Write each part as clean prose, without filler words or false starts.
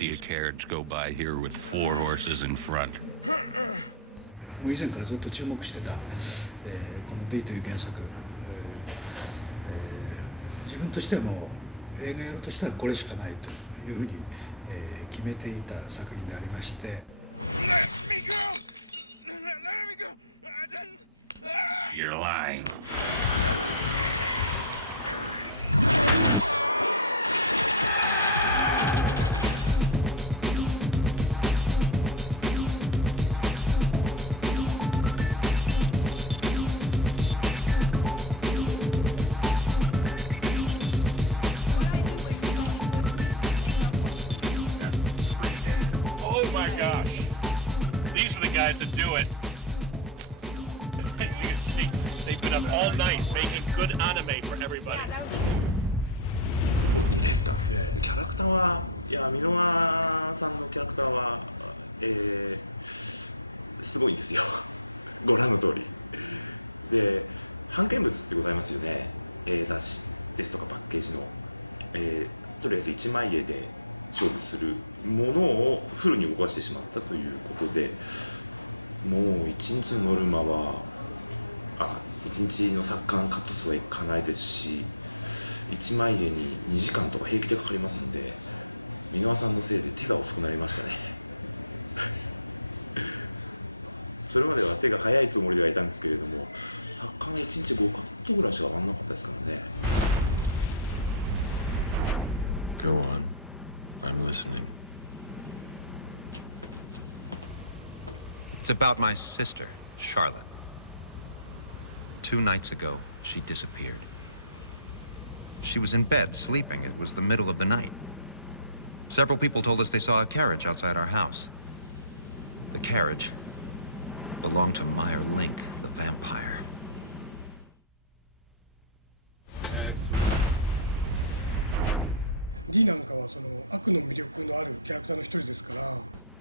see a carriage go by here with 4 horses in front. 以前からずっと注目してた、この D という原作、自分としてはもう映画やるとしたらこれしかないというふうに、決めていた作品でありまして。You're lying. Oh my gosh. These are the guys that do it. As you can see, they've been up all night making good anime for everybody. キャラクターは、いや、箕輪さんのキャラクターは、すごいんですよ。ご覧の通り。で、版権物ってございますよね。雑誌ですとかパッケージの、とりあえず1枚絵で勝負するものをフルに動かしてしまったということで、もう1日のノルマが、1日の作刊カット数は考えですし、1枚絵に2時間とか平気でかかりますんで、箕輪さんのせいで手が遅くなりましたね。それまでは手が早いつもりではいたんですけれども、作家が1日5カットぐらいしか上がらなかったですからね。Go on. I'm listening. It's about my sister, Charlotte. 2 nights ago, she disappeared. She was in bed, sleeping. It was the middle of the night. Several people told us they saw a carriage outside our house. The carriage belonged to Meyer Link, the vampire.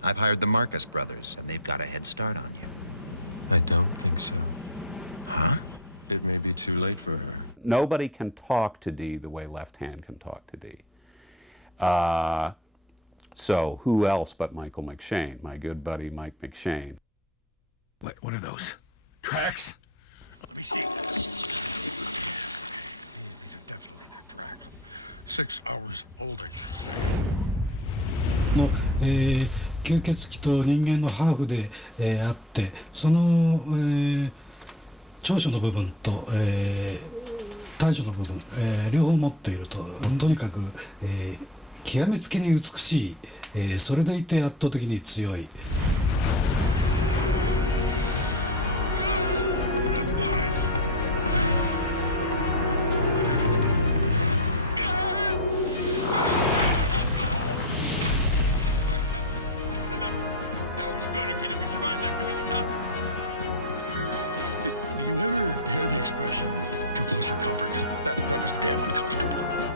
I've hired the Marcus brothers, and they've got a head start on you. I don't think so. Huh? It may be too late for her. Nobody can talk to D the way Left Hand can talk to D. So who else but Michael McShane, my good buddy Mike McShane. What are those? Tracks? It's definitely on our track. 6 hours holding. の、吸血鬼と人間のハーフで、あってその、長所の部分と、短所の部分、両方持っていると、とにかく、極めつけに美しい、それでいて圧倒的に強い。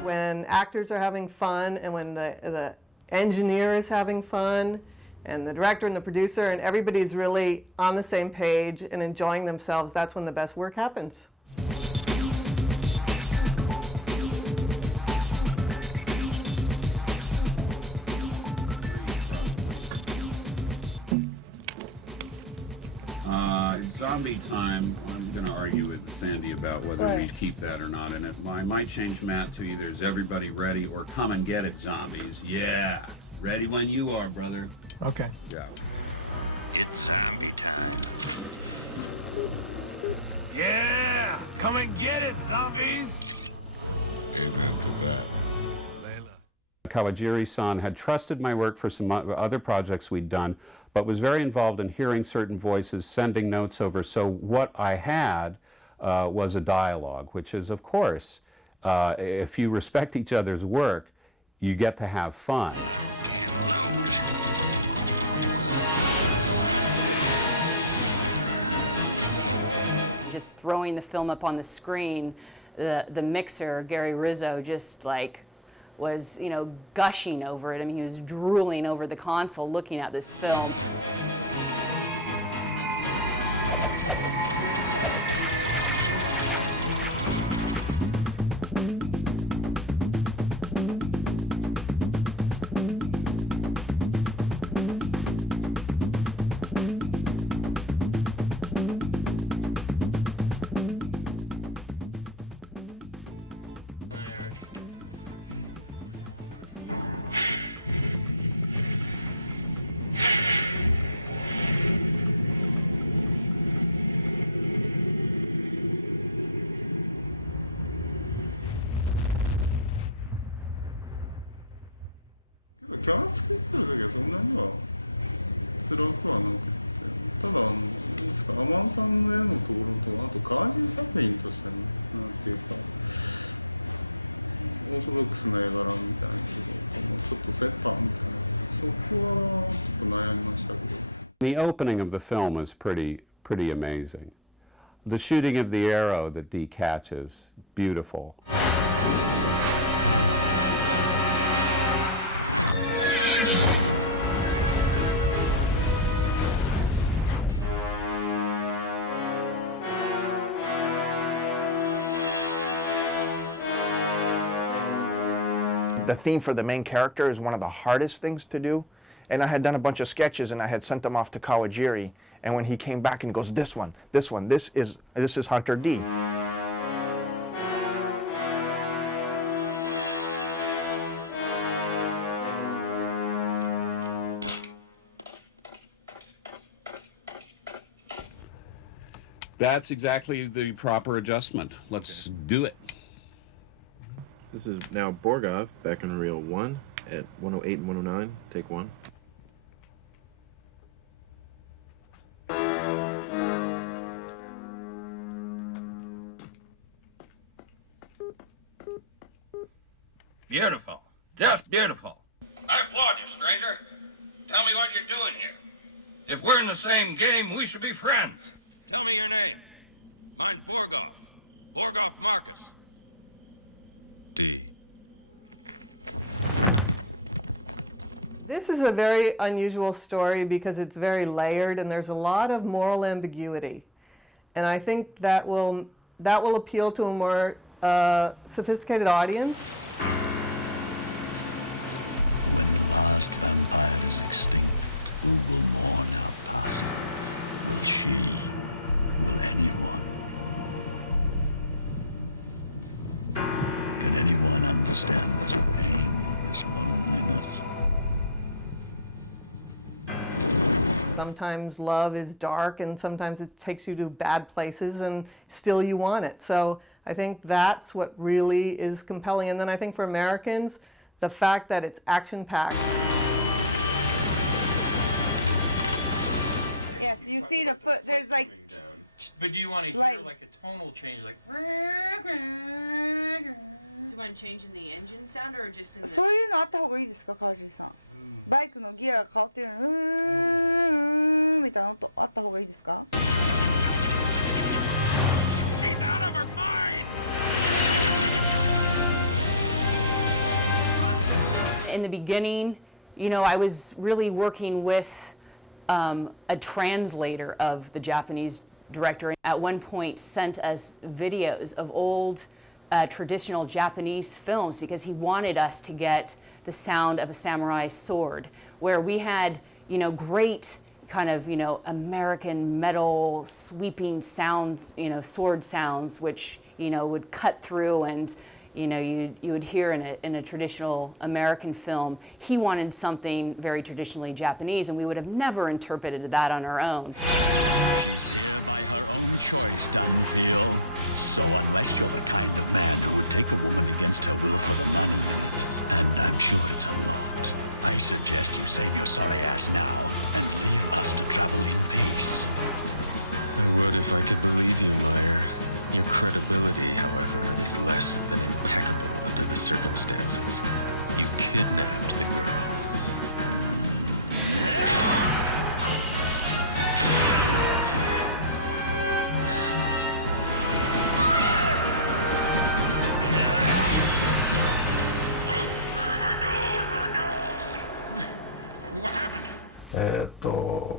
When actors are having fun and when the engineer is having fun and the director and the producer and everybody's really on the same page and enjoying themselves, that's when the best work happens. Zombie time, I'm going to argue with Sandy about whether we keep that or not. And I might change Matt to either is everybody ready or come and get it, zombies. Yeah. Ready when you are, brother. Okay. Go. It's zombie time. Yeah! Come and get it, zombies! Amen to that. Kawajiri-san had trusted my work for some other projects we'd done, but was very involved in hearing certain voices, sending notes over. So what I had was a dialogue, which is, of course, if you respect each other's work, you get to have fun. Just throwing the film up on the screen, the mixer, Gary Rizzo, just like was, you know, gushing over it. I mean, he was drooling over the console looking at this film. 作ってる時はそんなには辛くはなくて、ただアマンさんの絵のところと、あとカージー作品としてのなんていうかオーソドックスな絵柄みたいな、ちょっとセッターみたいな、そこはちょっと悩みましたけど。The opening of the film is pretty amazing. The shooting of the arrow that Dee catches, beautiful. The theme for the main character is one of the hardest things to do. And I had done a bunch of sketches and I had sent them off to Kawajiri. And when he came back and goes, this is Hunter D. That's exactly the proper adjustment. Let's do it. This is now Borgov back in reel 1 at 108 and 109. Take 1. Beautiful. Just beautiful. I applaud you, stranger. Tell me what you're doing here. If we're in the same game, we should be friends. Tell me your name. I'm Borgov. Borgov Marcus. D. This is a very unusual story because it's very layered and there's a lot of moral ambiguity. And I think that will appeal to a more sophisticated audience. Sometimes love is dark and sometimes it takes you to bad places and still you want it. So I think that's what really is compelling. And then I think for Americans, the fact that it's action-packed. Yes, you see the foot, there's like... But do you want to hear like a tonal change, like... So you want to change in the engine sound or just in the... そういうのあった方がいいですか、川尻さん。バイクのギアが変わってるみたいなのあった方がいいですか？ In the beginning, you know, I was really working with a translator of the Japanese director. At one point sent us videos of old traditional Japanese films because he wanted us to get the sound of a samurai sword, where we had, you know, great kind of, you know, American metal sweeping sounds, you know, sword sounds, which, you know, would cut through and, you know, you would hear in a traditional American film. He wanted something very traditionally Japanese, and we would have never interpreted that on our own.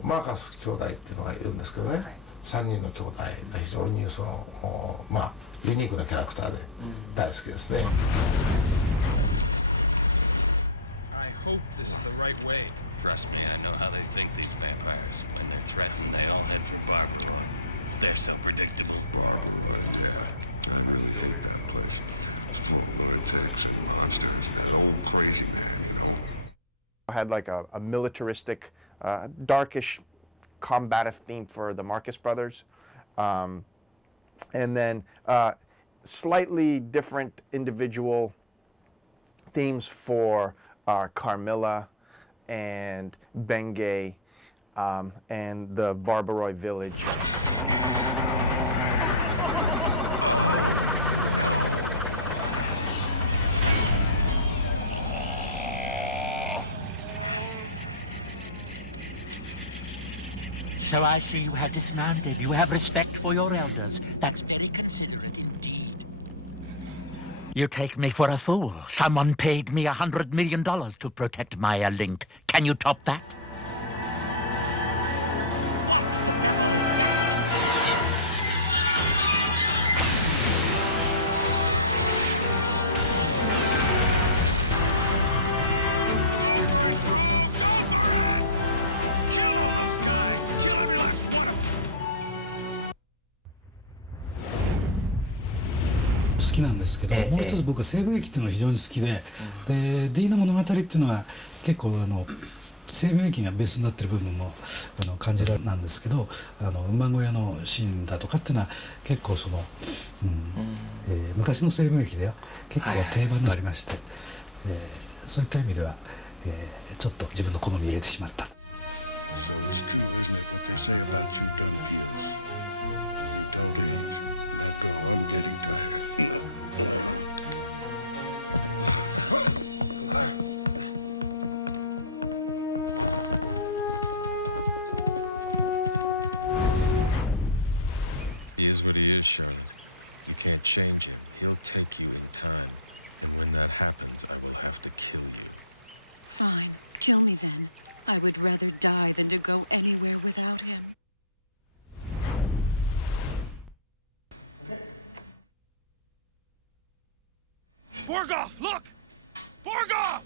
マーカス兄弟っていうのがいるんですけどね、3人の兄弟が非常にそのユニークなキャラクターで大好きですね。I hope this is the right way. Trust me, I know how they think, these vampires. When they're threatened, they all head for Barbaroy. They're so predictable. I had like a militaristic, darkish, combative theme for the Marcus Brothers. And then slightly different individual themes for Carmilla and Bengay, and the Barbaroi village. So I see you have dismounted. You have respect for your elders. That's very considerate indeed. You take me for a fool. Someone paid me $100 million to protect Maya Link. Can you top that?好きなんですけど、もう一つ僕は西部劇っていうのが非常に好きで、で D の物語っていうのは結構西部劇がベースになってる部分も感じられなんですけど、馬小屋のシーンだとかっていうのは結構昔の西部劇では結構定番になりまして、そういった意味では、ちょっと自分の好みに入れてしまった。Kill me then. I would rather die than to go anywhere without him. Borgoff, look! Borgoff!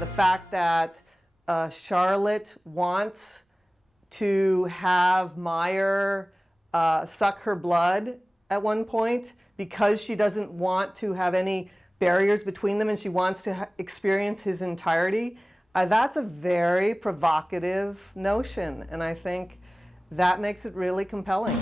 The fact that Charlotte wants to have Meyer suck her blood at one point because she doesn't want to have any barriers between them and she wants to experience his entirety, that's a very provocative notion, and I think that makes it really compelling.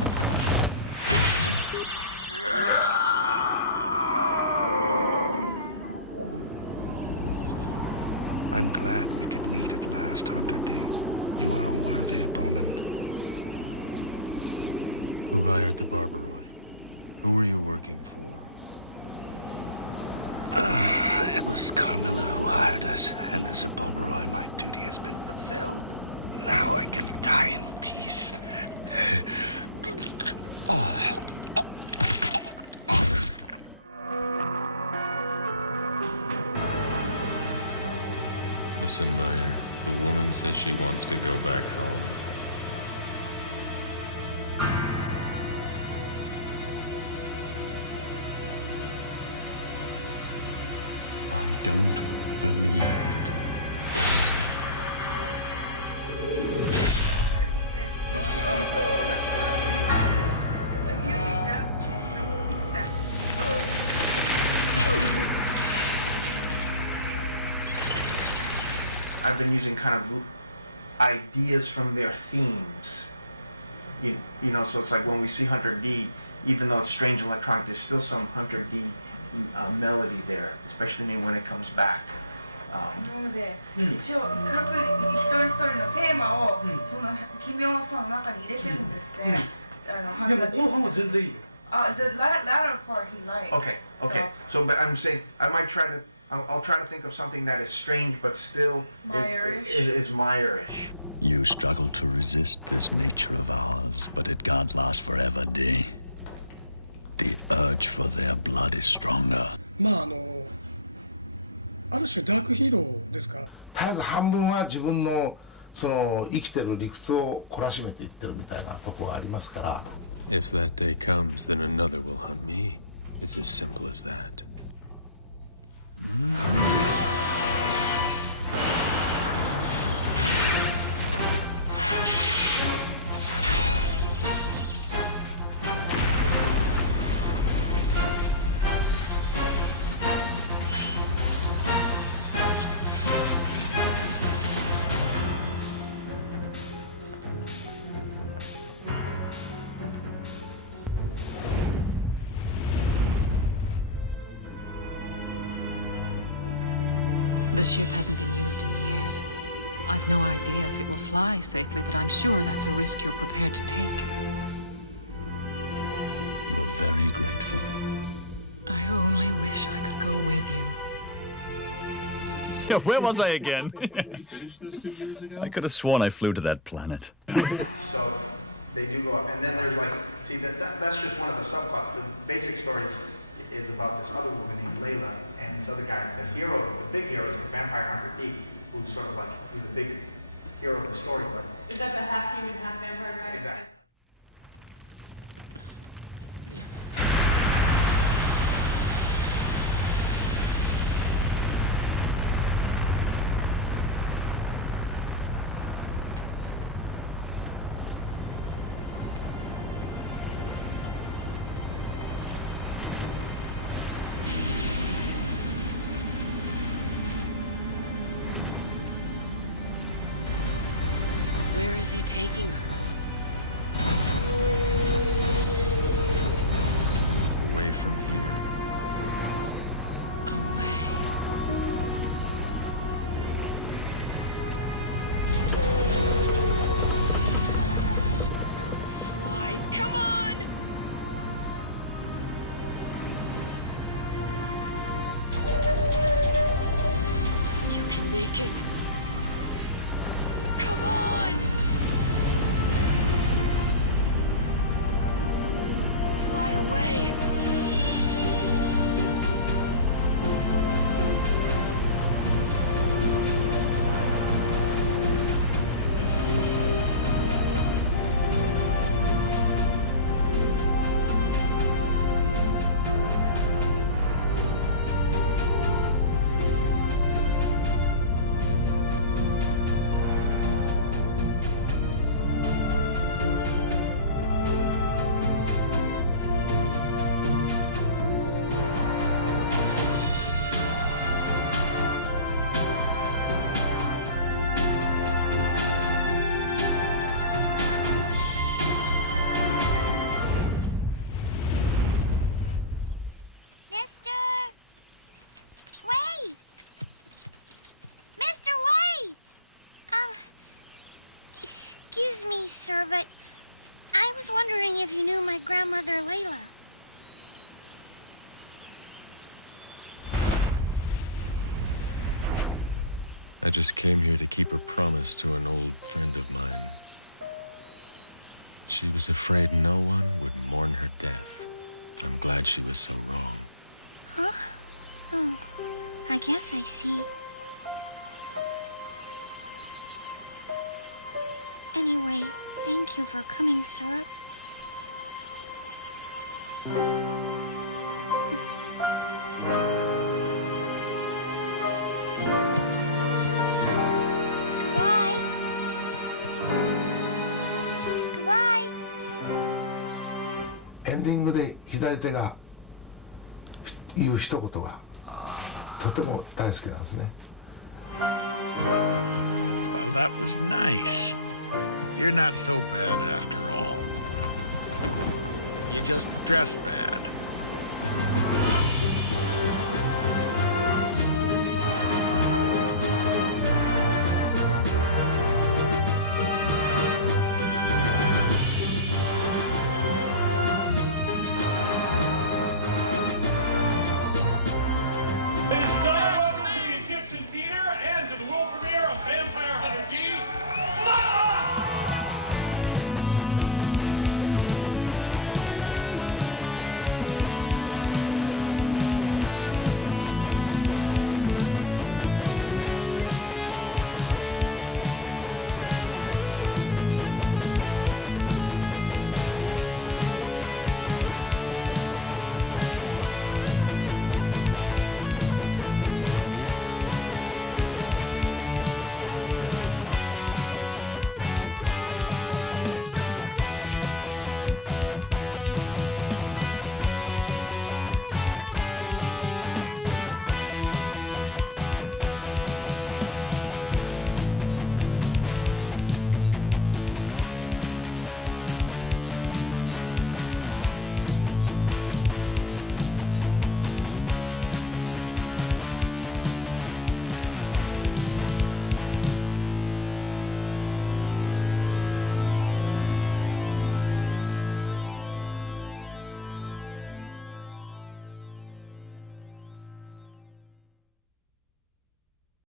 ideas from their themes. You know, so it's like when we see Hunter D, even though it's strange electronic, there's still some Hunter D melody there, especially when it comes back. なので、一応各一人一人のテーマをその奇妙さの中に入れてるんですね。でも後半は全然いいよ。The latter part he likes. Okay. So, but I'm saying I might try to. I'll try to think of something that is strange, but still is Meyer-ish. You struggle to resist this nature of ours, but it can't last forever, Day. The urge for their blood is stronger. まあある種ダークヒーローですか。絶えず半分は自分のその生きてる理屈を懲らしめていってるみたいなところがありますから。If that day comes, then another will hunt me. It's as simple as that. The ship hasn't been used in years. I've no idea if it will fly safely, but I'm sure that's a risk you're prepared to take. I only wish I could go with you. Yeah, where was I again? We finished this 2 years ago? I could have sworn I flew to that planet. So they do go up, and then there's like, see, that's just one of the subplots. The basic story is about this other woman named Layla, and this other guy, the hero, the big hero is the vampire Hunter D, who's sort of like, he's the big hero of the story, but. Is that the half-human, half-vampire guy? Exactly. Here's the danger. Excuse me, sir, but I was wondering if you knew my grandmother, Layla. I just came here to keep a promise to an old friend of mine. She was afraid no one would mourn her death. I'm glad she was so wrong. Huh? Oh, I guess I see. Anyway, thank you for coming, sir. Bye. エンディングで左手が言う一言がとても大好きなんですね。